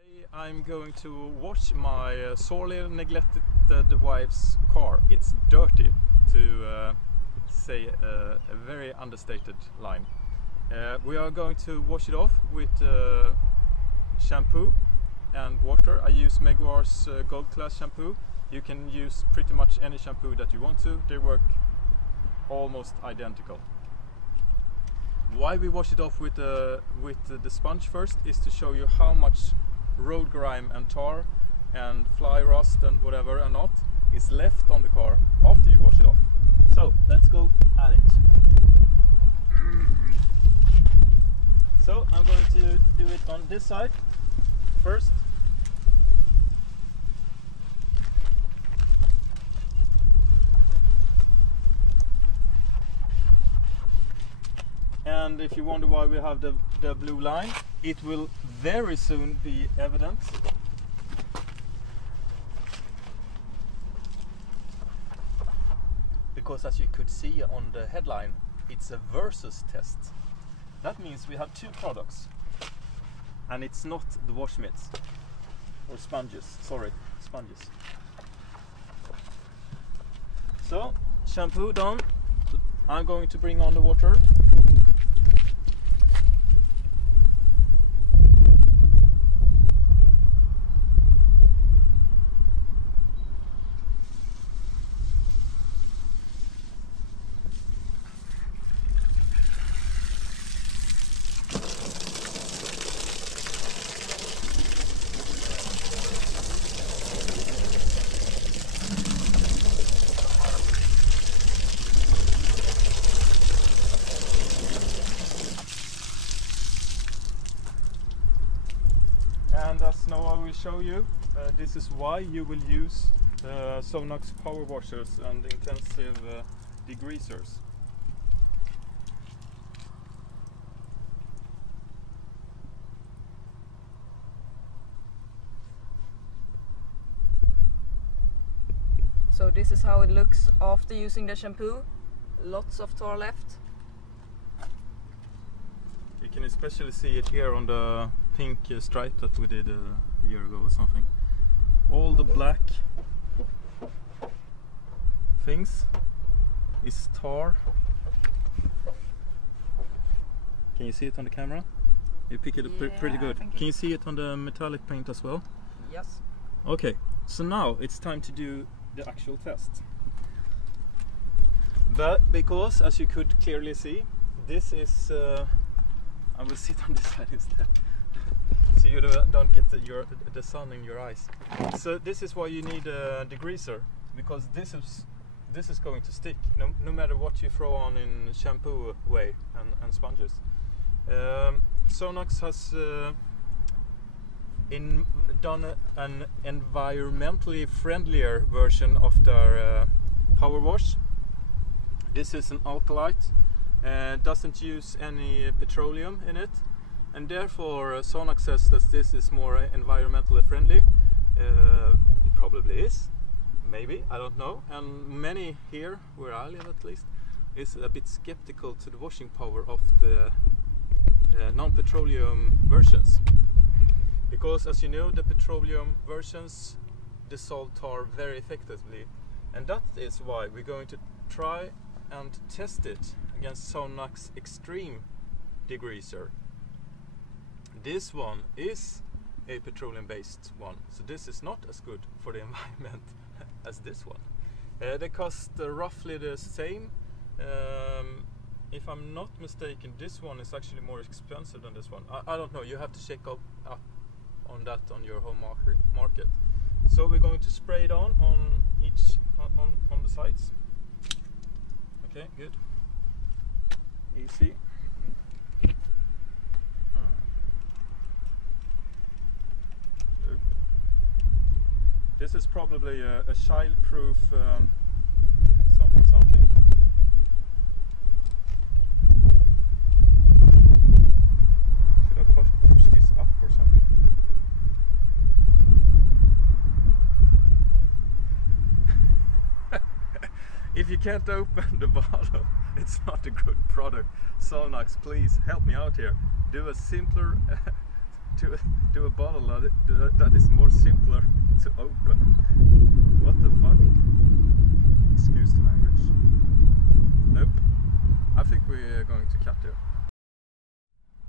Today I'm going to wash my sorely neglected wife's car. It's dirty, to say a very understated line. We are going to wash it off with shampoo and water. I use Meguiar's Gold Class shampoo. You can use pretty much any shampoo that you want to. They work almost identical. Why we wash it off with the sponge first is to show you how much road grime and tar and fly rust and whatever and not is left on the car after you wash it off. So let's go at it. So I'm going to do it on this side first. And if you wonder why we have the blue line, it will very soon be evident. Because as you could see on the headline, it's a versus test. That means we have two products. And it's not the wash mitts. Or sponges, sorry, sponges. So, shampoo done. I'm going to bring on the water. And as now I will show you, this is why you will use Sonax power washers and intensive degreasers. So this is how it looks after using the shampoo. Lots of tar left. You can especially see it here on the pink stripe that we did a year ago or something. All the black things is tar. Can you see it on the camera? You pick it up pretty good. Can you see it on the metallic paint as well? Yes. Okay, so now it's time to do the actual test. But because, as you could clearly see, this is I will sit on this side instead, so you don't get the sun in your eyes. So this is why you need a degreaser, because this is going to stick no matter what you throw on in shampoo way and sponges. Sonax has done an environmentally friendlier version of their power wash. This is an alkalic. Doesn't use any petroleum in it, and therefore Sonax says that this is more environmentally friendly. It probably is, maybe, I don't know. And many here, where I live at least, is a bit skeptical to the washing power of the non-petroleum versions, because as you know, the petroleum versions dissolve tar very effectively, and that is why we're going to try and test it against Sonax xtreme degreaser. This one is a petroleum based one, so this is not as good for the environment as this one. They cost roughly the same. If I'm not mistaken, this one is actually more expensive than this one. I don't know, you have to check up on that on your home market. So we're going to spray it on each on the sides. Okay, good. Easy. This is probably a child-proof something. Should I push this up or something? If you can't open the bottle, it's not a good product. Sonax, please help me out here. Do a simpler to a bottle that is more simpler to open. What the fuck? Excuse the language. Nope. I think we're going to cut there.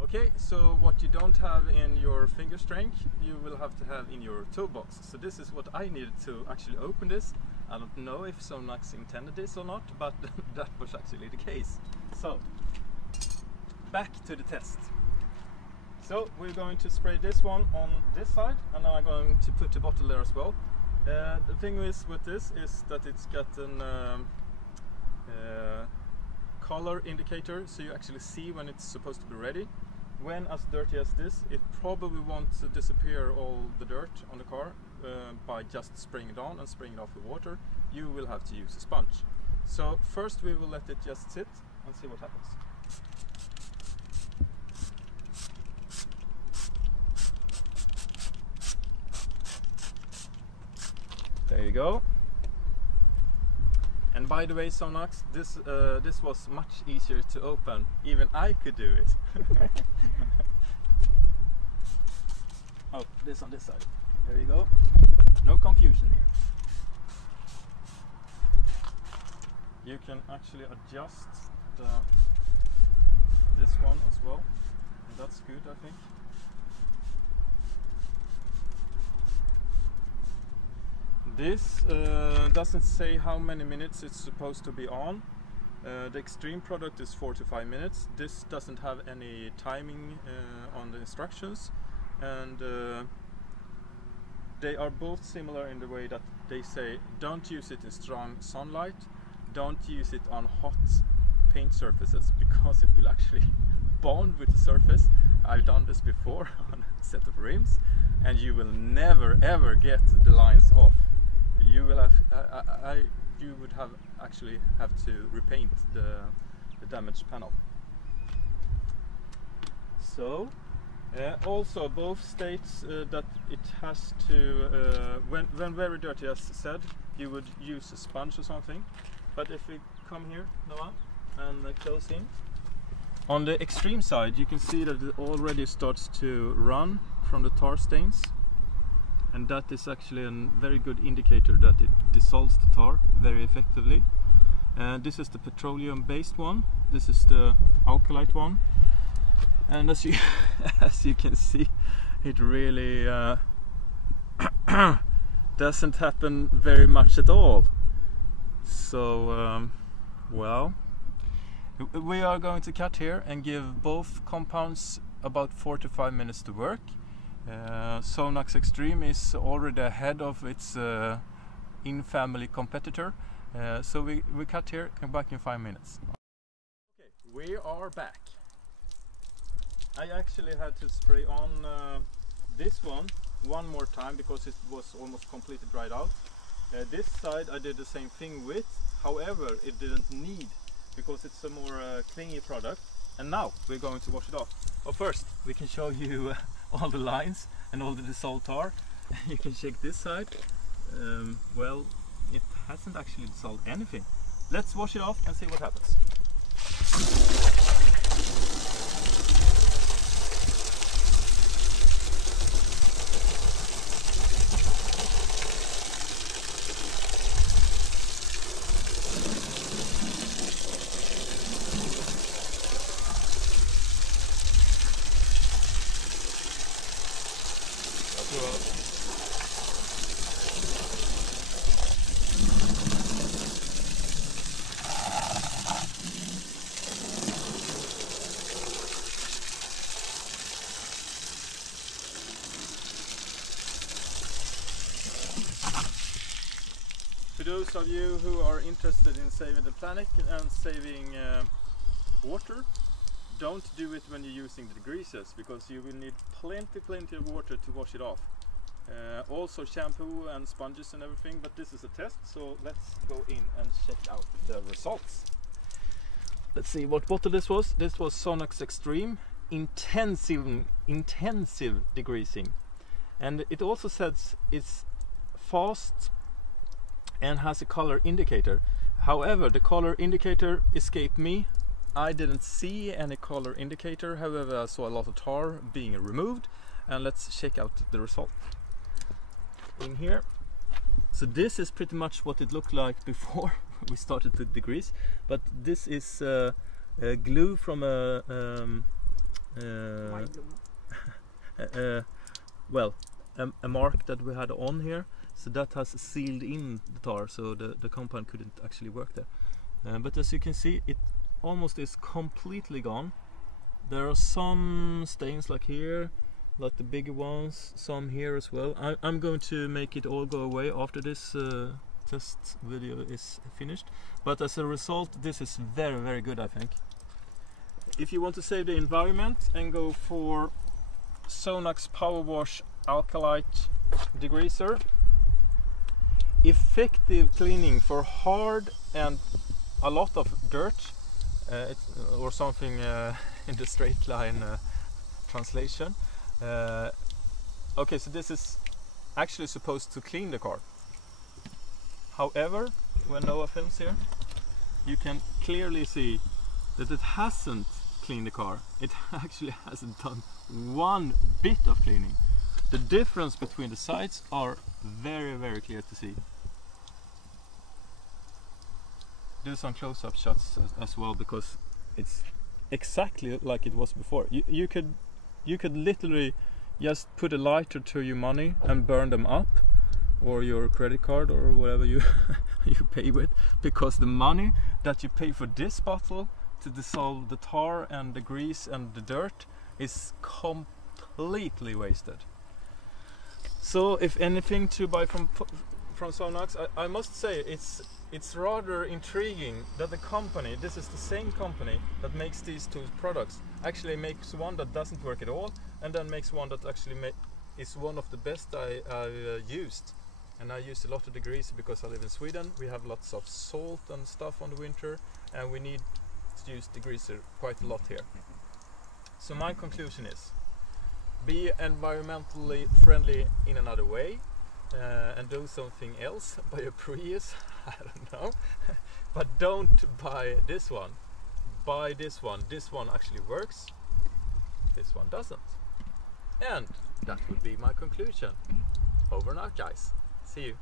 Okay, so what you don't have in your finger strength, you will have to have in your toolbox. So this is what I needed to actually open this. I don't know if Sonax intended this or not, but that was actually the case. So, back to the test. So we're going to spray this one on this side, and I'm going to put the bottle there as well. The thing is with this is that it's got an color indicator, so you actually see when it's supposed to be ready. When as dirty as this, it probably won't disappear all the dirt on the car by just spraying it on and spraying it off with water. You will have to use a sponge. So first we will let it just sit and see what happens. There you go. And by the way, Sonax, this was much easier to open. Even I could do it. Oh, this on this side. There you go. No confusion here. You can actually adjust this one as well. And that's good, I think. This doesn't say how many minutes it's supposed to be on. The Xtreme product is 4 to 5 minutes. This doesn't have any timing on the instructions, and they are both similar in the way that they say don't use it in strong sunlight, don't use it on hot paint surfaces because it will actually bond with the surface. I've done this before on a set of rims, and you will never ever get the lines off. You will have, you would have actually have to repaint the damaged panel. So, also both states that it has to, when very dirty as said, you would use a sponge or something. But if we come here, Noah, and close in, on the Xtreme side, you can see that it already starts to run from the tar stains. And that is actually a very good indicator that it dissolves the tar very effectively. This is the petroleum based one, this is the alkalic one, and as you as you can see, it really doesn't happen very much at all. So well, we are going to cut here and give both compounds about 4 to 5 minutes to work. Sonax Xtreme is already ahead of its in-family competitor, so we cut here, come back in 5 minutes. Okay, we are back. I actually had to spray on this one more time because it was almost completely dried out. This side I did the same thing with, however it didn't need because it's a more clingy product. And now we're going to wash it off. But first we can show you all the lines and all the dissolved tar. You can check this side. Well, it hasn't actually dissolved anything. Let's wash it off and see what happens. For those of you who are interested in saving the planet and saving water, don't do it when you're using the degreasers, because you will need plenty of water to wash it off. Also shampoo and sponges and everything, but this is a test, so let's go in and check out the results. Let's see what bottle this was. This was Sonax Xtreme intensive degreasing, and it also says it's fast and has a color indicator. However, the color indicator escaped me. I didn't see any color indicator. However, I saw a lot of tar being removed, and let's check out the result in here. So this is pretty much what it looked like before we started to degrease, but this is glue from a mark that we had on here, so that has sealed in the tar, so the compound couldn't actually work there. But as you can see, it almost is completely gone. There are some stains like here, like the bigger ones, some here as well. I'm going to make it all go away after this test video is finished, but as a result this is very, very good, I think. If you want to save the environment and go for Sonax Power Wash Alkalic degreaser, effective cleaning for hard and a lot of dirt, or something in the straight line translation. Okay, so this is actually supposed to clean the car. However, when Noah films here, you can clearly see that it hasn't cleaned the car. It actually hasn't done one bit of cleaning. The difference between the sides are very, very clear to see. Do some close-up shots as well, because it's exactly like it was before. You could literally just put a lighter to your money and burn them up, or your credit card, or whatever you you pay with, because the money that you pay for this bottle to dissolve the tar and the grease and the dirt is completely wasted. So if anything to buy from Sonax, I must say it's rather intriguing that the company, this is the same company that makes these two products, actually makes one that doesn't work at all, and then makes one that actually is one of the best I've used. And I use a lot of degreaser because I live in Sweden. We have lots of salt and stuff on the winter, and we need to use degreaser quite a lot here. So my conclusion is, be environmentally friendly in another way, and do something else. Buy a Prius, I don't know. But don't buy this one. Buy this one. This one actually works. This one doesn't. And that would be my conclusion. Over and out, guys. See you.